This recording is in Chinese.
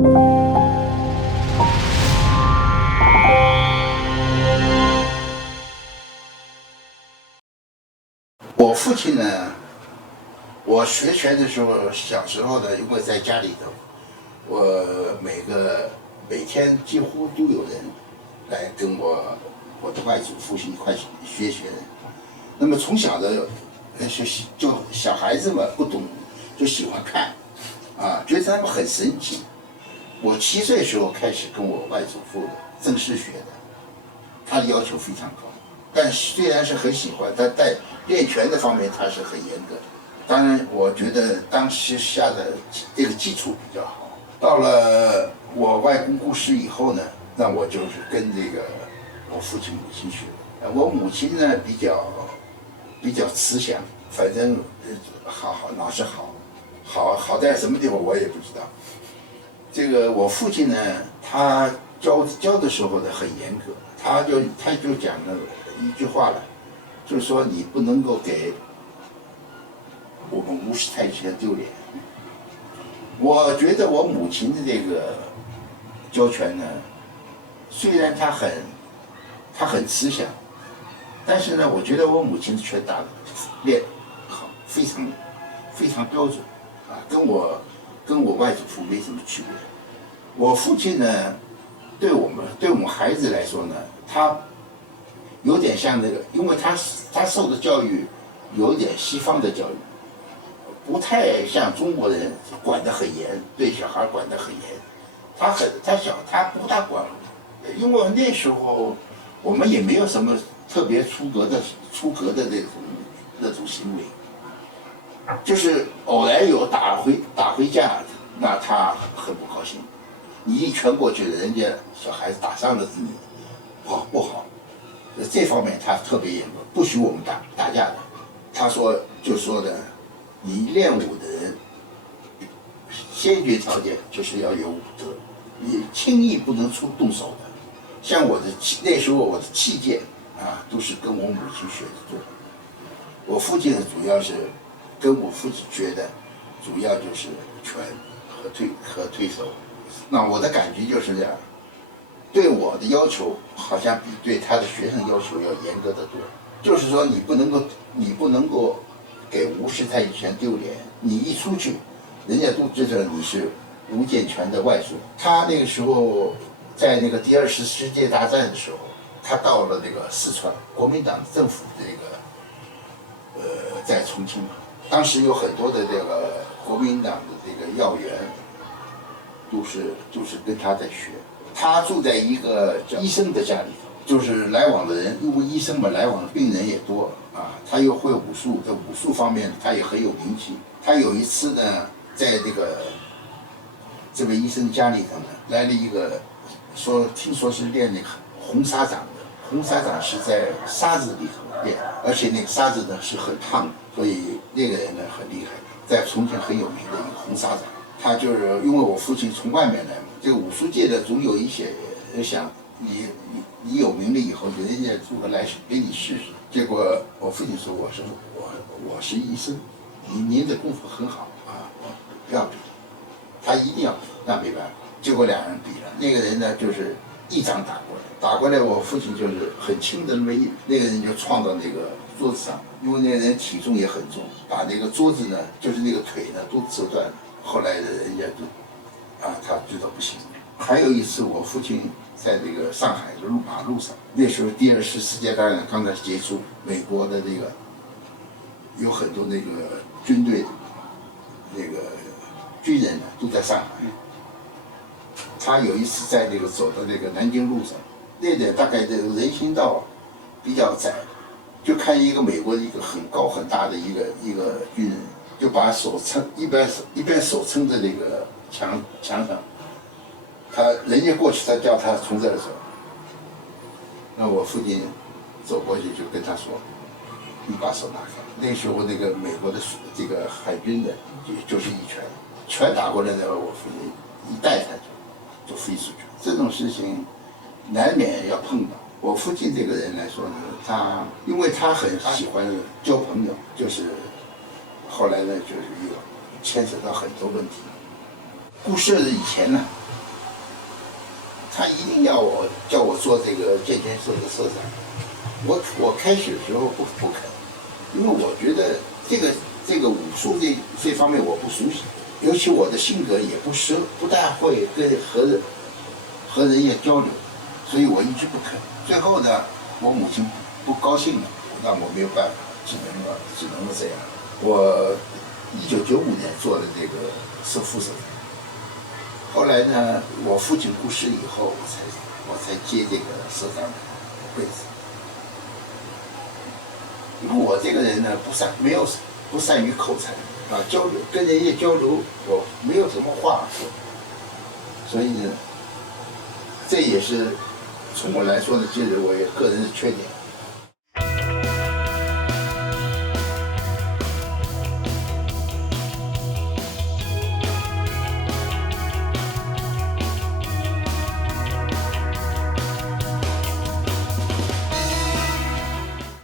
我父亲呢，我学拳的时候，小时候呢，因为在家里头，我每天几乎都有人来跟我的外祖父亲一块学拳。那么从小的就小孩子嘛不懂，就喜欢看，觉得他们很神奇。我7岁的时候开始跟我外祖父的正式学的，他的要求非常高，但虽然是很喜欢，但在练拳的方面他是很严格的。当然，我觉得当时下的这个基础比较好。到了我外公过世以后呢，那我就是跟这个我父亲母亲学的。我母亲呢比较慈祥，反正老是好在什么地方我也不知道。这个我父亲呢，他教的时候呢很严格，他就讲了一句话了，就是说你不能够给我们吴氏太极丢脸。我觉得我母亲的这个教拳呢，虽然她很慈祥，但是呢，我觉得我母亲的拳打的练好，非常标准，跟我外祖父没什么区别。我父亲呢，对我们孩子来说呢，他有点像那个，因为他受的教育有点西方的教育，不太像中国人管得很严，对小孩管得很严。他不大管，因为那时候我们也没有什么特别出格的那种行为，就是偶然有打回家，那他很不高兴。你一拳过去，人家小孩子打伤了你，不好。这方面他特别严格，不许我们打架的。他说的，你练武的人，先决条件就是要有武德，你轻易不能动手的。像那时候我的器械都是跟我母亲学的做。我父亲主要是跟我父亲学的，主要就是拳和推手。那我的感觉就是这样，对我的要求好像比对他的学生要求要严格得多。就是说你不能够给吴氏太极拳丢脸，你一出去，人家都知道你是吴建拳的外孙。他那个时候在那个第2次世界大战的时候，他到了那个四川，国民党政府这个在重庆嘛，当时有很多的这个国民党的这个要员，都是跟他在学。他住在一个叫医生的家里头，就是来往的人，因为医生嘛，来往的病人也多他又会武术，在武术方面他也很有名气。他有一次呢，在这位医生家里头呢，来了一个听说是练那个红砂掌的，红砂掌是在沙子里头练，而且那个沙子呢是很烫的，所以那个人呢很厉害，在重庆很有名的一个红砂掌。他就是因为我父亲从外面来嘛，这个武术界的总有一些人想你有名了以后，人家如何来给你试试。结果我父亲说我是医生，您的功夫很好不要比，他一定要比，那没办法。结果2人比了，那个人呢就是一掌打过来，我父亲就是很轻的那个人就撞到那个桌子上，因为那个人体重也很重，把那个桌子呢就是那个腿呢都折断了。后来的人家就他知道不行。还有一次，我父亲在这个上海的马路上，那时候第2次世界大战刚刚结束，美国的这个有很多那个军队那个军人呢都在上海。他有一次在那个走到那个南京路上，那点大概这个人行道比较窄，就看一个美国的一个很高很大的一个军人，就把手一边手撑着那个墙上，人家过去，他叫他从这儿走。那我父亲走过去就跟他说：“你把手拿开。”那时候那个美国的这个海军的就是一拳打过来呢，我父亲一带他就飞出去。这种事情难免要碰到。我父亲这个人来说呢，因为他很喜欢交朋友，就是后来呢就是又牵扯到很多问题。过世以前呢，硬要叫我做这个健全社的社长，我开始的时候不肯，因为我觉得这个武术这方面我不熟悉，尤其我的性格也不大会和人家交流，所以我一直不肯。最后呢，我母亲不高兴了，那我没有办法，只能这样。我1995年做了这个副社长，后来呢，我父亲过世以后，我才接这个社长的位置。因为我这个人呢，不善于口才啊，交流跟人家交流，我没有什么话说，所以呢，这也是从我来说呢，就是我个人的缺点。